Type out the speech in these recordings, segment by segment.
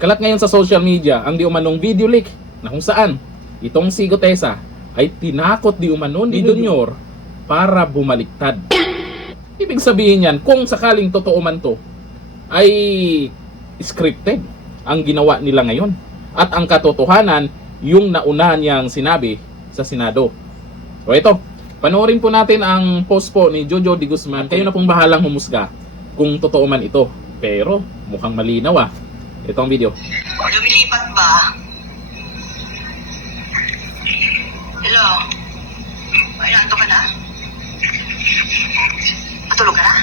Kalat ngayon sa social media ang di umanong video leak na kung saan itong si Gutesa ay tinakot di umano ni Junior para bumaliktad. Ibig sabihin yan, kung sakaling totoo man to, ay scripted ang ginawa nila ngayon. At ang katotohanan, yung nauna niyang sinabi sa Senado. So ito, panoorin po natin ang post po ni Jojo de Guzman. Kayo na pong bahalang humusga kung totoo man ito. Pero mukhang malinaw ah. Ito ang video. Lumilipat ba? Hello? Ay, nandito ka na? Matulog ka na?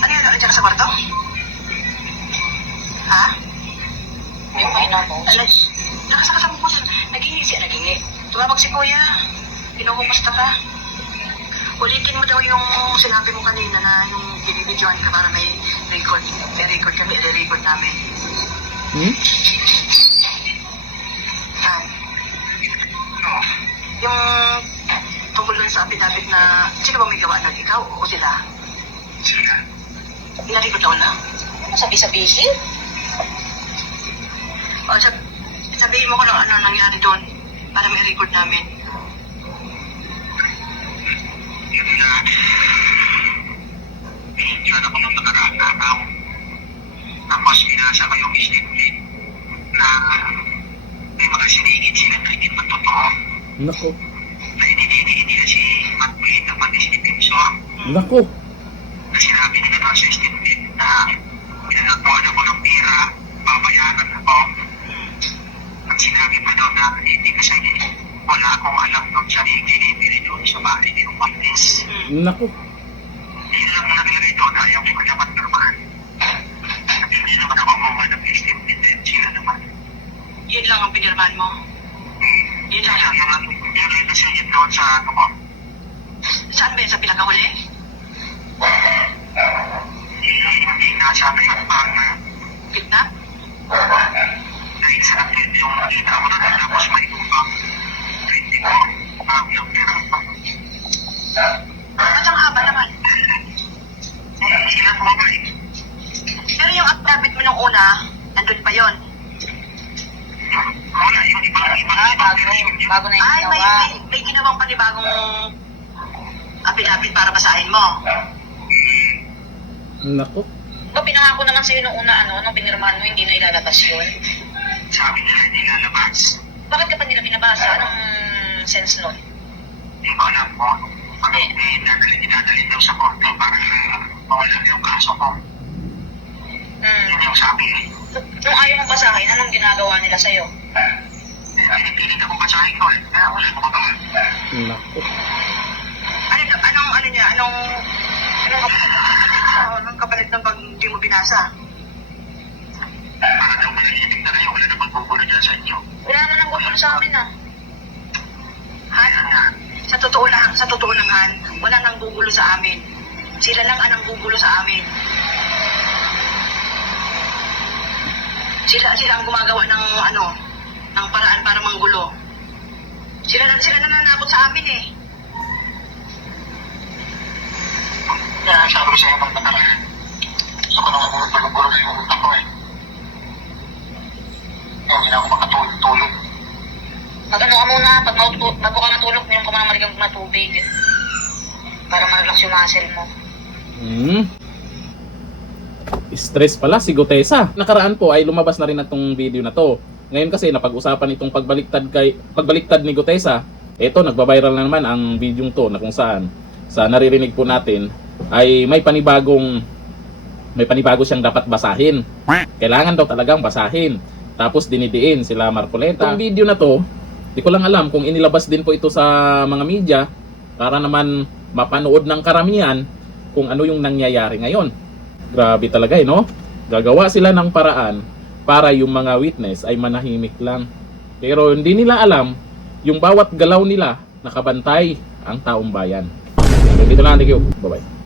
Ano yan? Nandiyan ka sa kwarto? Ha? May na mo. Nakasakasama mo siya. Nagingi siya, nagingi. Tumawag si kuya. Pinukumusta ka? Ulitin mo daw yung sinabi mo kanina na yung binibidyoan ka para may record. May record kami, i-record namin. Yung tungkol lang sa pinabit na sino ba may gawa ng ikaw o sila? Sila. I-record daw lang. Ano sabi-sabihin? O, sabihin mo kung ano nangyari doon para may record namin. Yun na, pinigyan ako ng nakaraan araw. Tapos pinasa ko yung statement na may mga sinigit sila na hindi man totoo. Nako. Na ininiin nila si Matwin na pati si Pinso. Nako. Na sinabi nila na sa statement na pinagatuan ako ng pira, babayaran ako. At sinabi pa daw na hindi kasi wala akong alam doon sa kinibili doon sa bahay ni Rumanes. Nako. Hindi lang mo nakalagay doon, ayaw ko dapat normal. At hindi naman ako mawa ng statement din sila naman. Yun lang ang pinirmahan mo. Yun lang yan. Yung kasi yun doon sa ano ko. Saan ba yun? Sa pinakahuli? Hindi nga sabi yung pang Kidnap? dahil sa akin yung nakita ko na tapos may upang 20 ko. Yung pera pa. Ba't ang haba naman? Sila po ba eh. Pero yung affidavit mo nung una, nandun pa yon. Wala yung ibang Bago na yung Ay, ginawa. may ginawang panibagong affidavit para basahin mo. Nako. Ba, pinangako naman sa'yo nung una, nung pinirmahan mo, hindi na ilalabas yun. sabi nila hindi lalabas. Bakit ka pa nila pinabasa? Anong sense nun? Hindi ko alam po. Ano dinadali daw sa korte para mawala yung kaso ko. Yun yung sabi eh. Nung ayaw mong basahin, anong ginagawa nila sa'yo? Pinipilit ako basahin ko eh. Kaya wala ko magawa. Nako. Anong kapalit ng pag hindi mo binasa? Para daw manahimik na kayo. Wala na magbubulo dyan sa inyo. Wala naman ang gusto sa amin, Kaya nga. Sa totoo lang, Han, wala nang gugulo sa amin. Sila lang ang gugulo sa amin. Sila ang gumagawa ng ng paraan para manggulo. Sila nananakot sa amin eh. Kaya sabi ko sa'yo nung nakaraan. Gusto ko naman magpagulong-gulo na yung utak ko eh. Hindi na ako makatulog. Mag-ano ka muna, bago ka matulog, minum ka muna maligang na tubig. Para ma-relax yung muscle mo. Stress pala si Gutesa. Nakaraan po ay lumabas na rin itong video na to. Ngayon kasi napag-usapan itong pagbaliktad ni Gutesa. Ito, nagba-viral na naman ang video to na kung saan sa naririnig po natin ay may panibago siyang dapat basahin. Kailangan daw talagang basahin. Tapos dinidiin sila Marcoleta. Itong video na to, di ko lang alam kung inilabas din po ito sa mga media para naman mapanood ng karamihan kung ano yung nangyayari ngayon. Grabe talaga no? Gagawa sila ng paraan para yung mga witness ay manahimik lang. Pero hindi nila alam yung bawat galaw nila nakabantay ang taong bayan. Dito lang, thank you. Bye-bye.